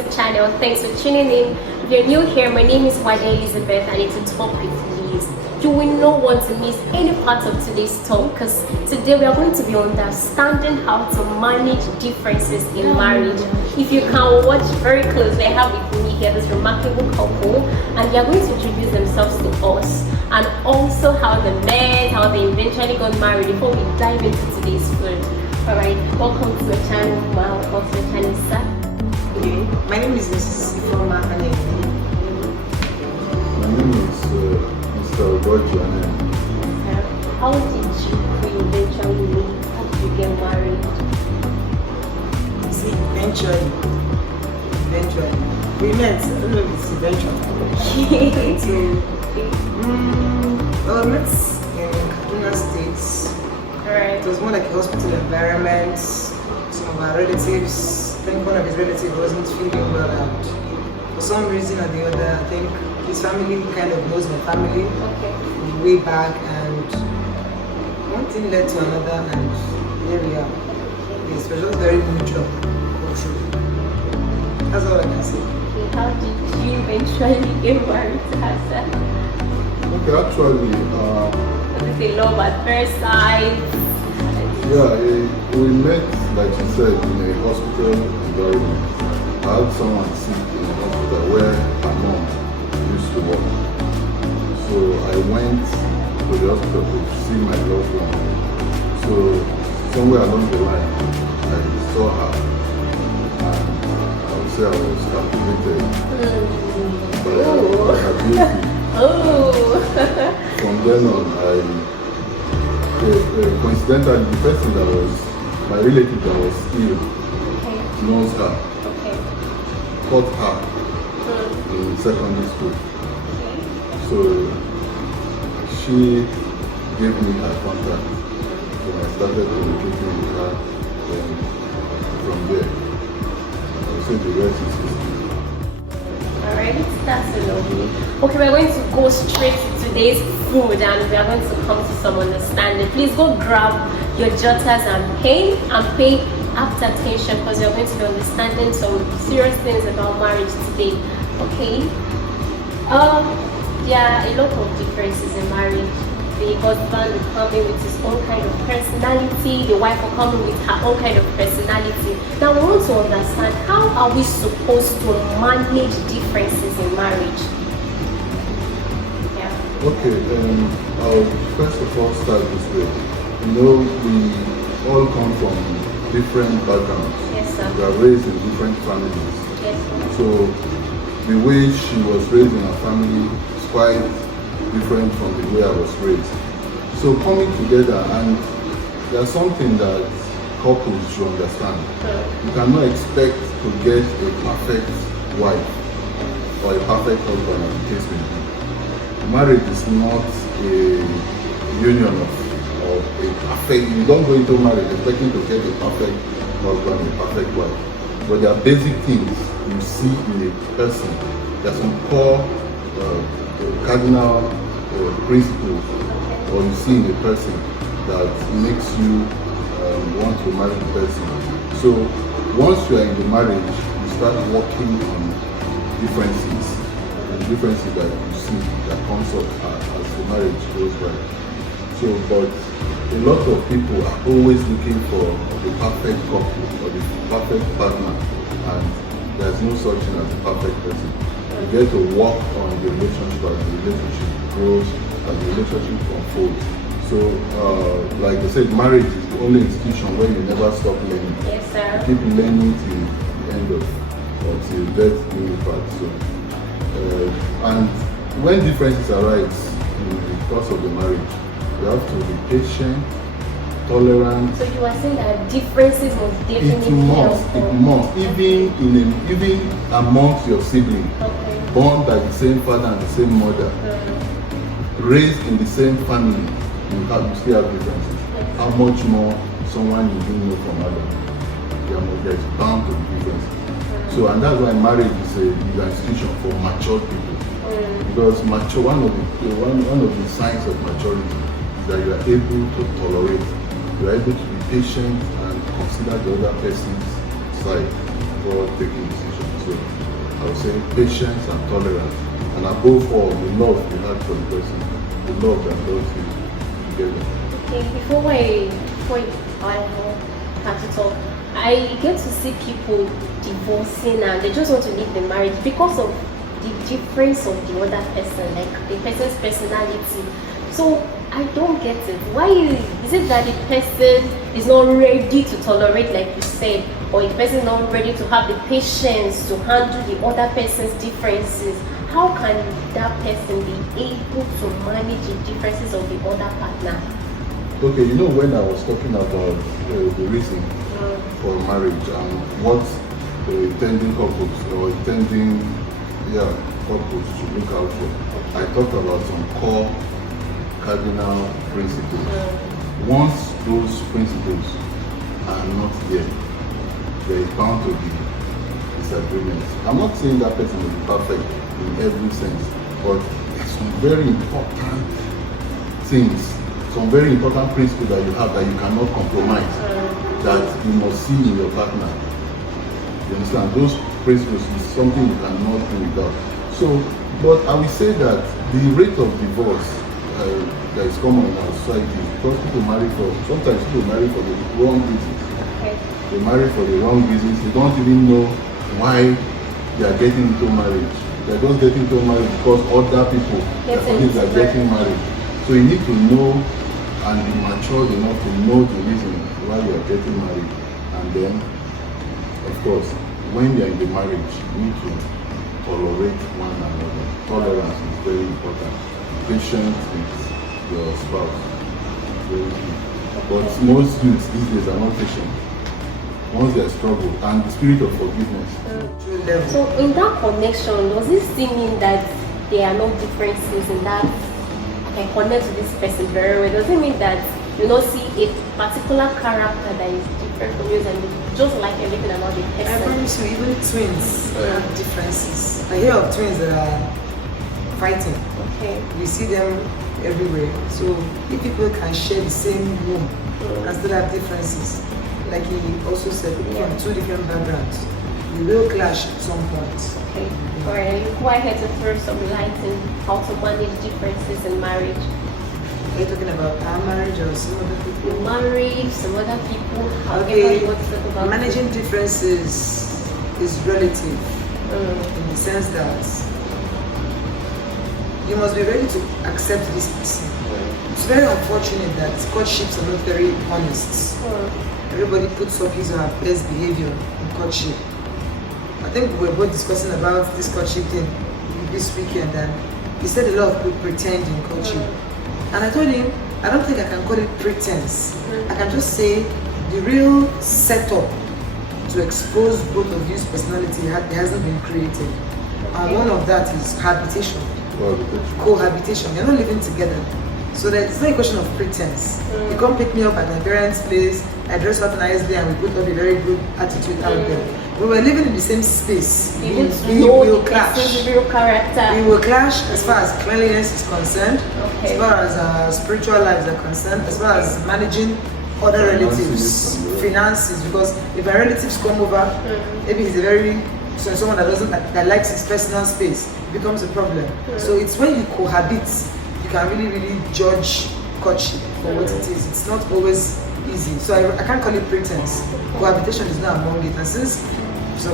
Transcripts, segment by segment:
YouTube channel. Thanks for tuning in. If you're new here, my name is Wada Elizabeth and it's a talk with Liz. You will not want to miss any part of today's talk because today we are going to be understanding how to manage differences in marriage. If you can watch very closely, I have with me here this remarkable couple and they are going to introduce themselves to us and also how they met, how they eventually got married before we dive into today's food. Alright, welcome to the channel, welcome to the channel, sir. Okay. My name is Mrs. Anaele. My name is Mr. Wada Anaele. How did you eventually meet? How did you get married? See, eventually. We met, I don't know if it's eventually. So, well, we met in Kaduna State. Alright. It was more like a hospital environment. Some of our relatives, I think one of his relatives wasn't feeling well, and for some reason or the other, I think his family kind of knows my family. Okay. Way back, and one thing led to another, and here we are. Yes, we're just very mutual. That's all I can say. Okay, how did you eventually get married to her, sir? Okay, actually, Was it a love at first sight? yeah, we met, like you said, in a hospital environment. I had someone sick in a hospital where her mom used to work. So I went to the hospital to see my loved one. So somewhere along the line, I saw her, and I would say I was captivated by her beauty. Oh! From then on, coincidentally, the person that was my relative that was ill Okay. knows her, Okay. taught her in secondary school. Okay. So she gave me her contact. So I started communicating with her. Then from there, I would say the rest is history. Alright, that's so lovely. Okay, we're going to go straight to today's food and we are going to come to some understanding. Please go grab your jotters and pen and pay apt attention because you're going to be understanding some serious things about marriage today. Okay? There are a lot of differences in marriage. The husband will come in with his own kind of personality, the wife will come in with her own kind of personality. Now we want to understand how are we supposed to manage differences in marriage? Yeah. Okay, I'll first of all start this way. You know, we all come from different backgrounds. Yes, sir. We are raised in different families. Yes, sir. So the way she was raised in her family is quite different from the way I was raised. So coming together, and there's something that couples should understand. You cannot expect to get a perfect wife or a perfect husband, as the case may be. Marriage is not a union of a perfect. You don't go into marriage expecting to get a perfect husband, a perfect wife. But there are basic things you see in a person. There are some core cardinal principles or you see in a person that makes you want to marry the person. So once you are in the marriage, you start working on differences that you see that comes up as the marriage goes by. So, but a lot of people are always looking for the perfect couple or the perfect partner, and there's no such thing as a perfect person. You get to work on the relationship as the relationship grows, as the relationship unfolds. So, like I said, marriage is the only institution where you never stop learning. Yes, sir. You keep learning till the end of, or till death do you part. So, and when differences arise in the course of the marriage, you have to be patient, tolerant. So you are saying that differences must definitely It must, even amongst your siblings, Okay. born by the same father and the same mother, raised in the same family, you still have differences. How much more someone you didn't know from Adam? There's bound to be differences. So, and that's why marriage is an institution for mature people. Because one of the signs of maturity is that you are able to tolerate, you are able to be patient and consider the other person's side before taking decisions. So also, I would say, patience and tolerance. And above all, the love you had for the person, the love that loves you together. Okay, before I have to talk, I get to see people divorcing and they just want to leave the marriage because of the difference of the other person, like the person's personality. So I don't get it. Why is it that the person is not ready to tolerate, like you said, or the person is not ready to have the patience to handle the other person's differences? How can that person be able to manage the differences of the other partner? Okay, you know, when I was talking about the reason for marriage and what intending couples or intending couples should look out for, I talked about some core cardinal principles. Once those principles are not there, there is bound to be disagreements. I'm not saying that person will be perfect in every sense, but there's some very important things, some very important principles that you have that you cannot compromise, that you must see in your partner. You understand? Those principles is something you cannot do without. So, but I will say that the rate of divorce that is common in our society is because sometimes people marry for the wrong reasons. Okay. They marry for the wrong reasons. They don't even know why they are getting into marriage. They are just getting into marriage because other people are getting married. So you need to know and be mature enough to know the reason why you are getting married. And then, of course, when you are in the marriage, you need to tolerate one another. Tolerance is very important. Patience with your spouse is very key. But most youths these days are not patient. Once they are struggle and the spirit of forgiveness. So in that connection, does it still mean that there are no differences in that I can connect to this person very well? Does it mean that you not see a particular character that is different from yours and you just like everything about the person? I promise you, even twins have differences. I hear of twins that are fighting. Okay. We see them everywhere. So if people can share the same room and still have differences, like he also said, from two different backgrounds, we will clash at some point. Okay. Alright, go ahead to throw some light on how to manage differences in marriage. Are you talking about our marriage or some other people? In marriage, some other people, Okay, you want to talk about managing differences is relative in the sense that you must be ready to accept this person. It's very unfortunate that courtships are not very honest. Everybody puts up his or her best behavior in courtship. I think we were both discussing about this courtship thing this weekend, and he said a lot of people pretend in courtship. And I told him, I don't think I can call it pretense. I can just say the real setup to expose both of you's personality hasn't been created. And one of that is habitation. Cohabitation. You're not living together. So it's not a question of pretense. You come pick me up at my parents' place, I dress up nicely, and we put up a very good attitude out there. We were living in the same space. You need to We know will the clash. person's real character. We will clash as far as cleanliness is concerned, Okay. as far as our spiritual lives are concerned, as far as managing other relatives, finances. Because if our relatives come over, maybe he's someone that likes his personal space, it becomes a problem. So it's when you cohabit, you can really judge courtship for what it is. It's not always easy. So I can't call it pretense. Cohabitation is not among it. And since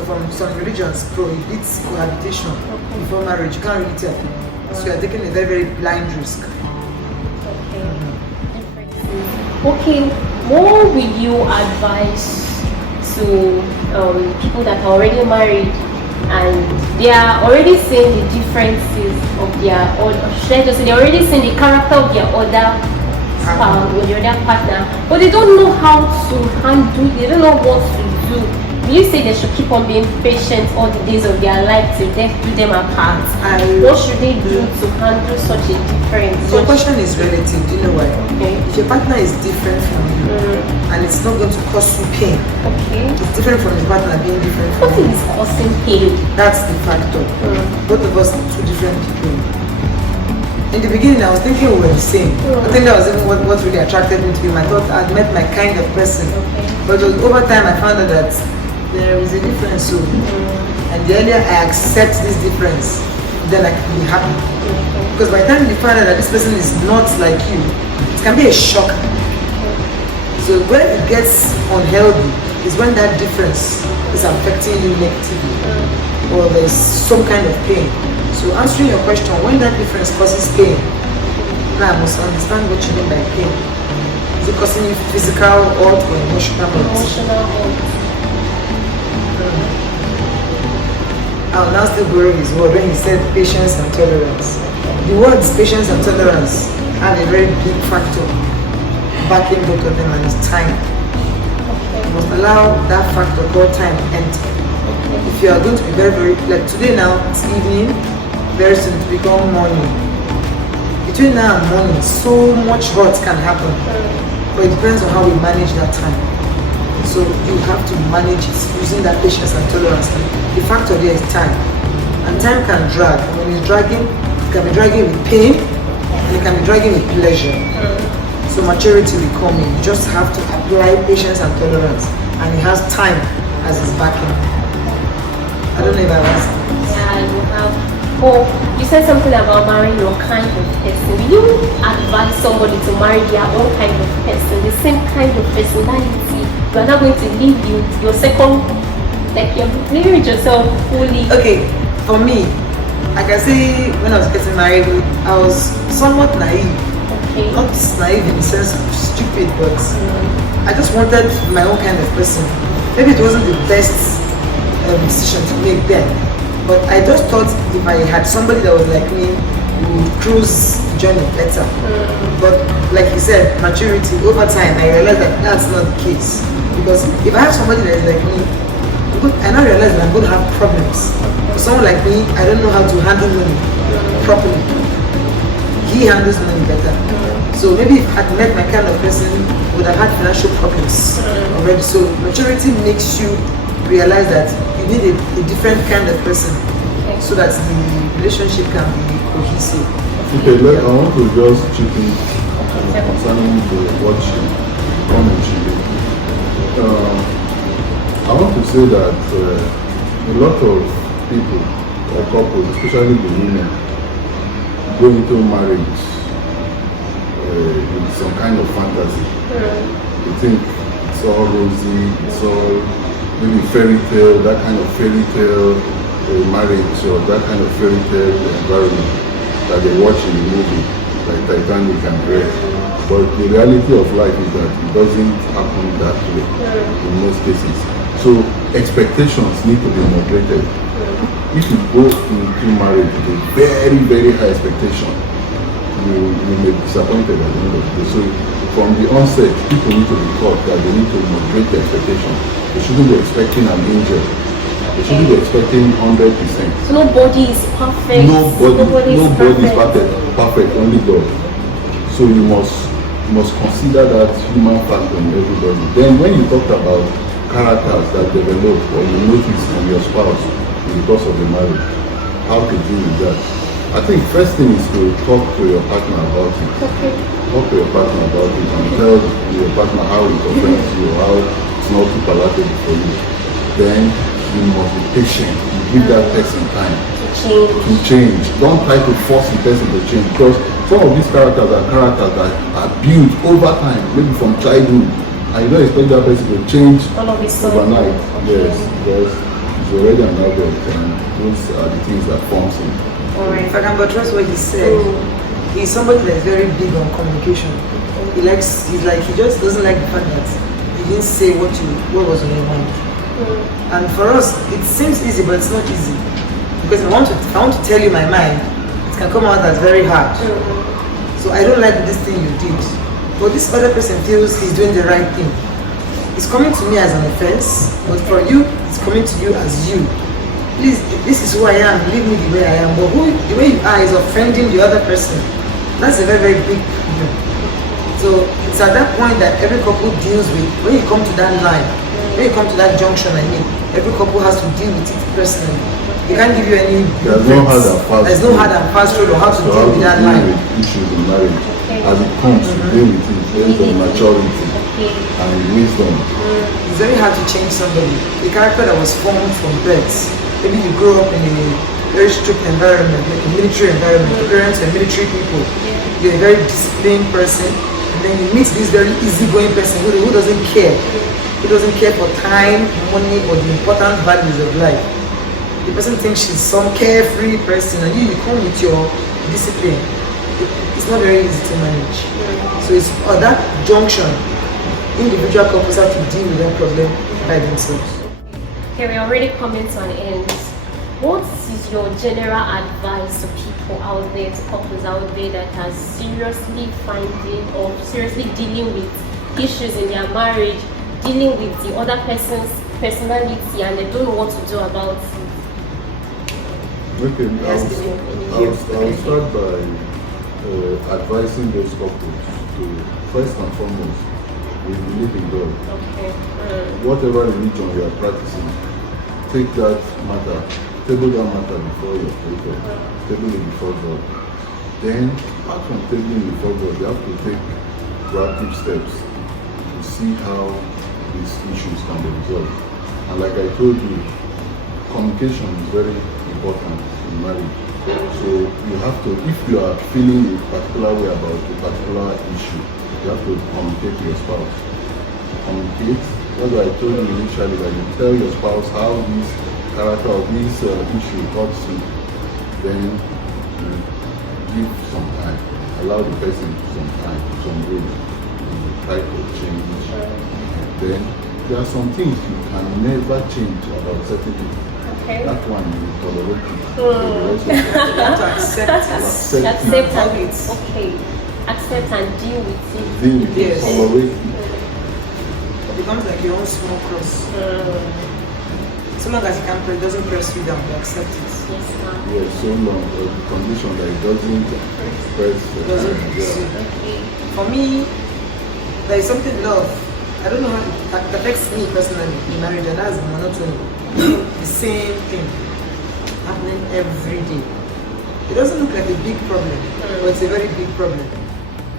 from some religions prohibits cohabitation before marriage, you can't really tell. So you're taking a very blind risk. Okay, what will you advise to people that are already married and they are already seeing the differences of their they're already seeing the character of their other spouse or their other partner, but they don't know how to handle, they don't know what to do. You say they should keep on being patient all the days of their life till death do them apart. What should they do to handle such a difference? So the question is relative. Do you know why? Okay. If your partner is different from you and it's not going to cause you pain, it's different from your partner being different from What you. is causing pain? That's the factor. Both of us are two different people. In the beginning, I was thinking we were the same. I think that was even what really attracted me to him. I thought I'd met my kind of person. But over time, I found out that There is a difference, so and the earlier I accept this difference, then I can be happy. Because by the time you find out that this person is not like you, it can be a shock. So when it gets unhealthy is when that difference is affecting you negatively, or there's some kind of pain. So answering your question, when that difference causes pain, now I must understand what you mean by pain. Is it causing you physical or emotional hurt? Emotional hurt. I'll now still borrow his word when he said patience and tolerance. The words patience and tolerance have a very big factor backing both of them, and it's time. You must allow that factor called time enter. If you are going to be very, like today now, it's evening, very soon to become morning. Between now and morning, so much hurt can happen, but it depends on how we manage that time. So you have to manage it using that patience and tolerance. The factor there is time, and time can drag. When it's dragging, it can be dragging with pain, and it can be dragging with pleasure. So maturity will come in. You just have to apply patience and tolerance, and it has time as its backing. I don't know if I've answered. Yeah, you have. Oh, you said something about marrying your kind of person. Will you advise somebody to marry their own kind of person, the same kind of personality? You are not going to leave your second, like you're living with yourself fully. Okay, for me, I can say when I was getting married, I was somewhat naive. Okay. Not naive in the sense of stupid, but I just wanted my own kind of person. Maybe it wasn't the best decision to make then, but I just thought if I had somebody that was like me, we would cruise the journey better. But like you said, maturity, over time, I realized that that's not the case. Because if I have somebody that is like me, I now realize that I'm going to have problems. For someone like me, I don't know how to handle money properly. He handles money better. So maybe if I'd met my kind of person, would have had financial problems already. So maturity makes you realize that you need a different kind of person, so that the relationship can be cohesive. Okay, I want to just chip in concerning what you comment you did. I want to say that a lot of people or couples, especially the women, go into marriage with some kind of fantasy. They think it's all rosy, it's all maybe fairy tale, that kind of fairy tale marriage, or that kind of fairy tale environment that they watch in the movie, like Titanic and Red. But the reality of life is that it doesn't happen that way in most cases. So expectations need to be moderated. If you go into marriage with a very, very high expectation, you may be disappointed at the end of the day. So from the onset, people need to be taught that they need to moderate the expectation. They shouldn't be expecting an angel. They shouldn't be expecting 100%. Nobody is perfect. Nobody is perfect, only God. So you must consider that human factor in everybody. Then when you talk about characters that develop or you notice in your spouse in the course of the marriage, how to deal with that? I think first thing is to talk to your partner about it. Okay. Talk to your partner about it and tell your partner how it offends you, how it's not too palatable for you. Then you must be patient. You give that person time to change. Don't try to force the person to change, because some of these characters are characters that are built over time, maybe from childhood, and you don't expect that person to change overnight. Okay. Yes, because it's already an adult, and those are the things that forms him. Alright, if I can buttress what he said, he's somebody that's very big on communication. He just doesn't like the fact that you didn't say what was on your mind. And for us, it seems easy, but it's not easy. Because if I want to tell you my mind, it can come out as very hard. So I don't like this thing you did. But this other person feels he's doing the right thing. It's coming to me as an offense, but for you, it's coming to you as you. Please, this is who I am, leave me the way I am. But the way you are is offending the other person. That's a very, very big problem. So it's at that point that every couple deals with, when you come to that line, when you come to that junction, every couple has to deal with it personally. They can't give you any There's no hard and fast. There's no hard and fast rule on how to deal with that line. Issues in marriage, as it comes, to deal with it based on maturity. Okay. and wisdom. It's very hard to change somebody. A character that was formed from birth. Maybe you grow up in a very strict environment, like a military environment. Your parents were military people. You're a very disciplined person, and then you meet this very easygoing person who doesn't care. Who doesn't care for time, money, or the important values of life. The person thinks she's some carefree person, and you come with your discipline. It's not very easy to manage. So it's at that junction, individual couples have to deal with that problem by themselves. Okay, we're already coming to an end. What is your general advice to people out there, to couples out there that are seriously finding or seriously dealing with issues in their marriage, dealing with the other person's personality, and they don't know what to do about it? Okay, I'll start by advising those couples to, first and foremost, we believe in God. Okay. Whatever religion you are practicing, take that matter, table that matter before your Creator, table it before God. Then, apart from tabling it before God, you have to take proactive steps to see how these issues can be resolved. And like I told you, communication is very important in marriage. So you have to, if you are feeling a particular way about a particular issue, you have to communicate to your spouse. Communicate. That's why I told you initially that you tell your spouse how this character or this issue hurts you. Then you give some time. Allow the person some time, some room. You try to change. Then there are some things you can never change about certain people. Okay. That one you tolerate it. You have to accept it. Accept and okay. Accept and deal with it. Deal with it, Yes. tolerate it. It becomes like your own small cross. So long as you can pray, it doesn't press you down, you accept it. Yes, ma'am. Yeah, so long the condition that it doesn't press It doesn't press you. Okay. For me, there is something love. I don't know how it affects me personally in marriage, and that's monotony. The same thing happening every day. It doesn't look like a big problem, but it's a very big problem.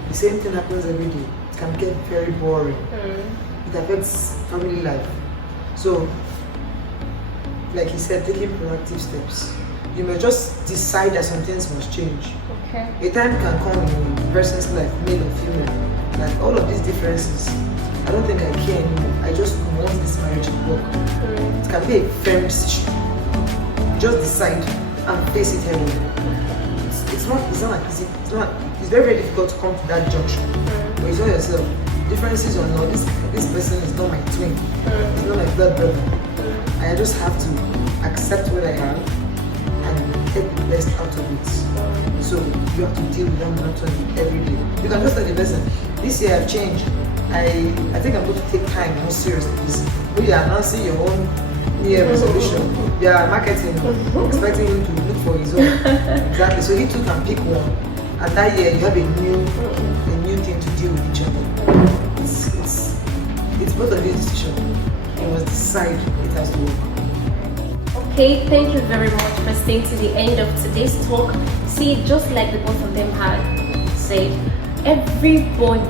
The same thing happens every day. It can get very boring. It affects family life. So, like he said, taking proactive steps. You may just decide that some things must change. Okay. A time can come in a person's life, male or female, that all of these differences, I don't think I care anymore. I just want this marriage to work. It can be a firm decision. Just decide and face it head on. It's not like it's very, very difficult to come to that junction. But you tell yourself, differences or not, this person is not my twin. It's not my blood brother. I just have to accept what I have and take the best out of it. So you have to deal with that monotony every day. You can just tell the person, this year I've changed. I think I'm going to take time more seriously. When you're announcing your own New Year resolution, they are marketing, expecting him to look for his own. Exactly. So he too can pick one. And that year you have a new thing to deal with each other. It's both of your decision. You must decide it has to work. Okay, thank you very much for staying to the end of today's talk. See, just like the both of them had said, everybody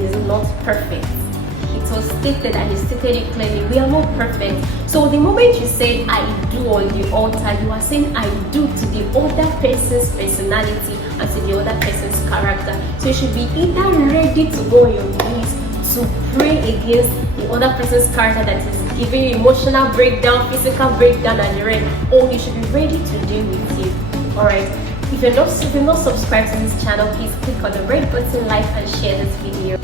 is not perfect. It was stated and he stated it clearly, we are not perfect. So the moment you say I do on the altar, you are saying I do to the other person's personality and to the other person's character. So you should be either ready to go on your knees to pray against the other person's character that is giving you emotional breakdown, physical breakdown and the rest, or you should be ready to deal with you. Alright. If you're not subscribed to this channel, please click on the red button, like and share this video.